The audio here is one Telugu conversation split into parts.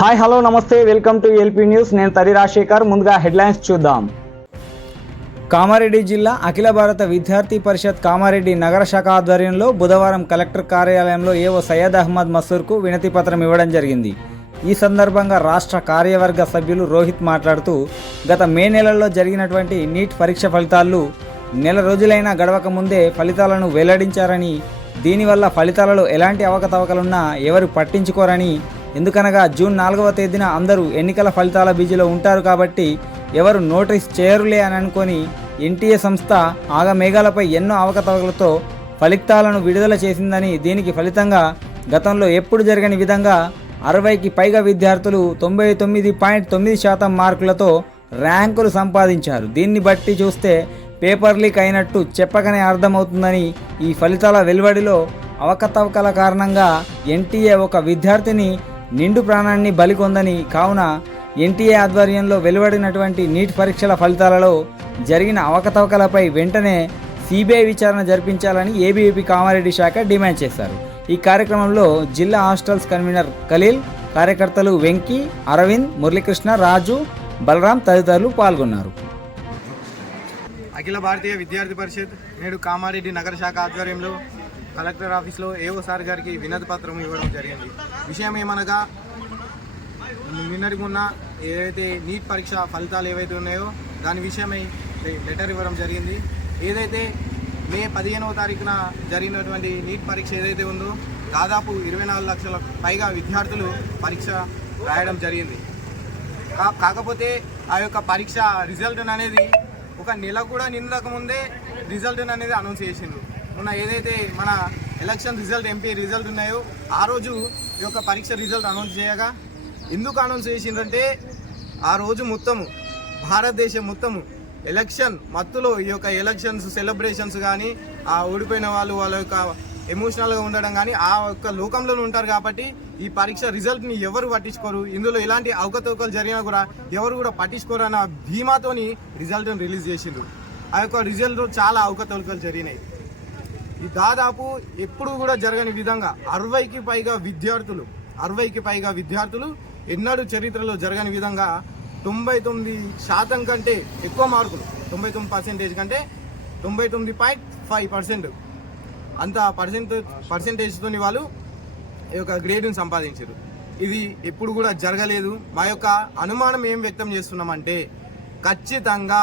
హాయ్ హలో నమస్తే వెల్కమ్ టు ఎల్పీ న్యూస్. నేను తరి రాజశేఖర్. ముందుగా హెడ్లైన్స్ చూద్దాం. కామారెడ్డి జిల్లా అఖిల భారత విద్యార్థి పరిషత్ కామారెడ్డి నగర శాఖ ఆధ్వర్యంలో బుధవారం కలెక్టర్ కార్యాలయంలో ఏవో సయ్యద్ అహ్మద్ మసూర్కు వినతి పత్రం ఇవ్వడం జరిగింది. ఈ సందర్భంగా రాష్ట్ర కార్యవర్గ సభ్యులు రోహిత్ మాట్లాడుతూ గత మే నెలలో జరిగినటువంటి నీట్ పరీక్ష ఫలితాలు నెల రోజులైనా గడవక ముందే ఫలితాలను వెల్లడించారని దీనివల్ల ఫలితాలలో ఎలాంటి అవకతవకలున్నా ఎవరు పట్టించుకోరని ఎందుకనగా జూన్ నాలుగవ తేదీన అందరూ ఎన్నికల ఫలితాల బీజీలో ఉంటారు కాబట్టి ఎవరు నోటీస్ చేయరులే అని అనుకొని ఎన్టీఏ సంస్థ ఆగమేఘాలపై ఎన్నో అవకతవకలతో ఫలితాలను విడుదల చేసిందని దీనికి ఫలితంగా గతంలో ఎప్పుడు జరగని విధంగా అరవైకి పైగా విద్యార్థులు తొంభై తొమ్మిది పాయింట్ తొమ్మిది శాతం మార్కులతో ర్యాంకులు సంపాదించారు. దీన్ని బట్టి చూస్తే పేపర్ లీక్ అయినట్టు చెప్పకనే అర్థమవుతుందని ఈ ఫలితాల వెలువడిలో అవకతవకల కారణంగా ఎన్టీఏ ఒక విద్యార్థిని నిండు ప్రాణాన్ని బలికొందని కావున ఎన్టీఏ ఆధ్వర్యంలో వెలువడినటువంటి నీట్ పరీక్షల ఫలితాలలో జరిగిన అవకతవకలపై వెంటనే సిబిఐ విచారణ జరిపించాలని ఏబీవీపీ కామారెడ్డి శాఖ డిమాండ్ చేశారు. ఈ కార్యక్రమంలో జిల్లా హాస్టల్స్ కన్వీనర్ ఖలీల్ కార్యకర్తలు వెంకీ అరవింద్ మురళీకృష్ణ రాజు బలరాం తదితరులు పాల్గొన్నారు. అఖిల భారతీయ విద్యార్థి పరిషత్ నేడు కామారెడ్డి నగర శాఖ ఆధ్వర్యంలో కలెక్టర్ ఆఫీస్లో ఏఓ సార్ గారికి వినతి పత్రం ఇవ్వడం జరిగింది. విషయం ఏమనగా నిన్నటికి ఉన్న ఏదైతే నీట్ పరీక్ష ఫలితాలు ఏవైతే ఉన్నాయో దాని విషయమై లెటర్ ఇవ్వడం జరిగింది. ఏదైతే మే పదిహేనవ తారీఖున జరిగినటువంటి నీట్ పరీక్ష ఏదైతే ఉందో దాదాపు ఇరవై నాలుగు లక్షల పైగా విద్యార్థులు పరీక్ష రాయడం జరిగింది. కాకపోతే ఆ యొక్క పరీక్ష రిజల్ట్ అనేది ఒక నెల కూడా నిండక ముందే రిజల్ట్ అనేది అనౌన్స్ చేసిండ్రు. మొన్న ఏదైతే మన ఎలక్షన్ రిజల్ట్ ఎంపీ రిజల్ట్ ఉన్నాయో ఆ రోజు ఈ యొక్క పరీక్ష రిజల్ట్ అనౌన్స్ చేయగా ఎందుకు అనౌన్స్ చేసిందంటే ఆ రోజు మొత్తము భారతదేశం మొత్తము ఎలక్షన్ మత్తులో ఈ యొక్క ఎలక్షన్స్ సెలబ్రేషన్స్ కానీ ఆ ఓడిపోయిన వాళ్ళు వాళ్ళ యొక్క ఎమోషనల్గా ఉండడం కానీ ఆ యొక్క లోకంలోనే ఉంటారు కాబట్టి ఈ పరీక్ష రిజల్ట్ని ఎవరు పట్టించుకోరు. ఇందులో ఎలాంటి అవకతవకలు జరిగినా కూడా ఎవరు కూడా పట్టించుకోరు అన్న ధీమాతోని రిజల్ట్ని రిలీజ్ చేసిండ్రు. ఆ యొక్క రిజల్ట్ చాలా అవకతవకలు జరిగినాయి. ఈ దాదాపు ఎప్పుడు కూడా జరగని విధంగా అరవైకి పైగా విద్యార్థులు అరవైకి పైగా విద్యార్థులు ఎన్నడూ చరిత్రలో జరగని విధంగా తొంభై తొమ్మిది శాతం కంటే ఎక్కువ మార్కులు తొంభై తొమ్మిది పర్సెంటేజ్ కంటే తొంభై తొమ్మిది పాయింట్ ఫైవ్ పర్సెంట్ అంత పర్సెంట్ పర్సెంటేజ్తో వాళ్ళు ఈ యొక్క గ్రేడ్ని సంపాదించారు. ఇది ఎప్పుడు కూడా జరగలేదు. మా యొక్క అనుమానం ఏం వ్యక్తం చేస్తున్నామంటే ఖచ్చితంగా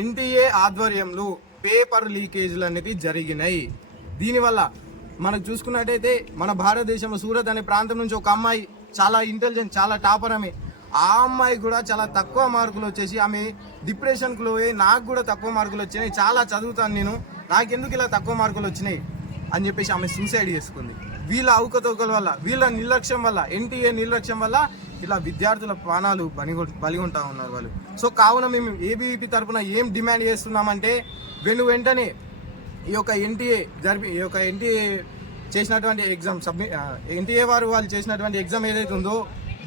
ఎన్టీఏ ఆధ్వర్యంలో పేపర్ లీకేజీలు అనేవి జరిగినాయి. దీనివల్ల మనకు చూసుకున్నట్టయితే మన భారతదేశంలో సూరత్ అనే ప్రాంతం నుంచి ఒక అమ్మాయి చాలా ఇంటెలిజెంట్ చాలా టాపర్ ఆమె. ఆ అమ్మాయి కూడా చాలా తక్కువ మార్కులు వచ్చేసి ఆమె డిప్రెషన్కి పోయి నాకు కూడా తక్కువ మార్కులు వచ్చినాయి. చాలా చదువుతాను నేను. నాకెందుకు ఇలా తక్కువ మార్కులు వచ్చినాయి? అని చెప్పేసి ఆమె సూసైడ్ చేసుకుంది. వీళ్ళ అవకతవకల వల్ల వీళ్ళ నిర్లక్ష్యం వల్ల ఎన్టీఏ నిర్లక్ష్యం వల్ల ఇలా విద్యార్థుల ప్రాణాలు బలి బలిగొంటా ఉన్నారు వాళ్ళు. సో కావున మేము ఏబీవీపీ తరఫున ఏం డిమాండ్ చేస్తున్నామంటే వెను వెంటనే ఈ యొక్క ఎన్టీఏ జరిపి ఈ యొక్క ఎన్టీఏ చేసినటువంటి ఎగ్జామ్ సబ్మి ఎన్టీఏ వారు వాళ్ళు చేసినటువంటి ఎగ్జామ్ ఏదైతే ఉందో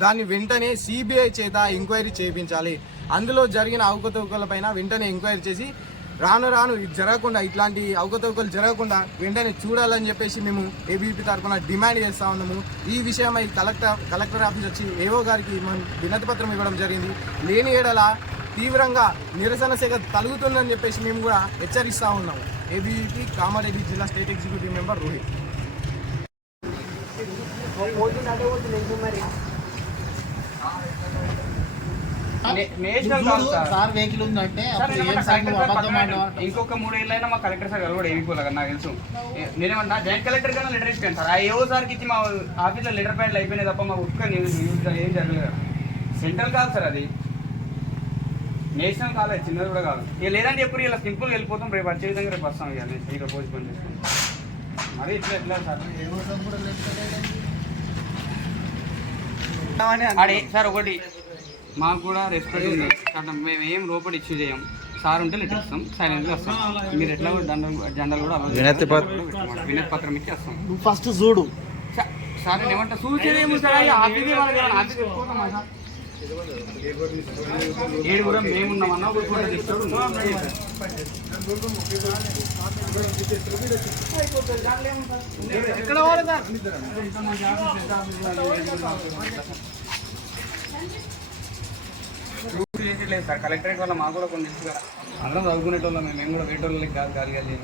దాన్ని వెంటనే సిబిఐ చేత ఎంక్వైరీ చేయించాలి. అందులో జరిగిన అవకతవకలపైన వెంటనే ఎంక్వైరీ చేసి రాను రాను ఇది జరగకుండా ఇట్లాంటి అవకతవకలు జరగకుండా వెంటనే చూడాలని చెప్పేసి మేము ఏబీపీ తరఫున డిమాండ్ చేస్తా ఉన్నాము. ఈ విషయమై కలెక్టర్ కలెక్టర్ ఆఫీస్ వచ్చి ఏవో గారికి మనం వినతి పత్రం ఇవ్వడం జరిగింది. లేని ఏడల తీవ్రంగా నిరసన శాఖ తలుగుతుందని చెప్పేసి మేము కూడా హెచ్చరిస్తా ఉన్నాము. ఏబీపీ కామారెడ్డి జిల్లా state executive member Rohit national ఇప్పుడు కాదు సార్. సార్ వెహికల్ ఉందంటే సార్ అప్పుడు నేనేమన్నా ఏం సార్ కలెక్టర్ నువ్వు సార్ అబద్ధం పక్కన ఆడినావా? పెట్టు. ఇంకొక మూడేళ్ళైనా మా కలెక్టర్ సార్ కలవడు ఏవిపోలే కదా నాకు తెలుసు. నేనేమన్నా జాయింట్ కలెక్టర్ కన్నా లెటర్ ఇచ్చాను సార్. ఆ ఏవో సార్కి ఇచ్చి మా ఆఫీస్లో లెటర్ ప్యాడ్లు అయిపోయినాయి తప్ప మా ఒక్క ఏం జరగలేదు సెంట్రల్ కాదు సార్ అది. నేషనల్ కాలేజ్ చిన్నది కూడా కాదు. ఇక లేదంటే ఎప్పుడు ఇలా సింపుల్గా వెళ్ళిపోతాం రేపు వచ్చే విధంగా రేపు వస్తాం ఇక నేను ఇక్కడ పోసి పని చేసుకుంటాం మరి ఇట్లా ఎట్లా సార్? సార్ ఒకటి మాకు కూడా రెస్పెక్ట్ ఉంది. సార్ మేము ఏం లోపల ఇష్యూ చేయం. సార్ ఉంటే లెటర్ ఇస్తాం సైలెంట్గా వస్తాం. మీరు ఎట్లా దండలు జెండాలు కూడా వినతి పత్రం. వినతి పత్రం ఇచ్చి వస్తాం నువ్వు ఫస్ట్ చూడు. సార్ నేను ఏమంటా సూచన ఏమి సార్? అయ్యా, ఆఫీసే? ఏడుగురం మేమున్నామన్నా ఒక ఫోటో తీస్తాడు ఎక్కడ పోవాలి చేసి లేదు సార్. కలెక్టరేట్ వల్ల మాకు కూడా కొన్ని తెలుసు కదా అందరం చదువుకునేటోళ్ళం మేము. కూడా వేటోళ్ళకి కాదు కాదు కాదు లేదు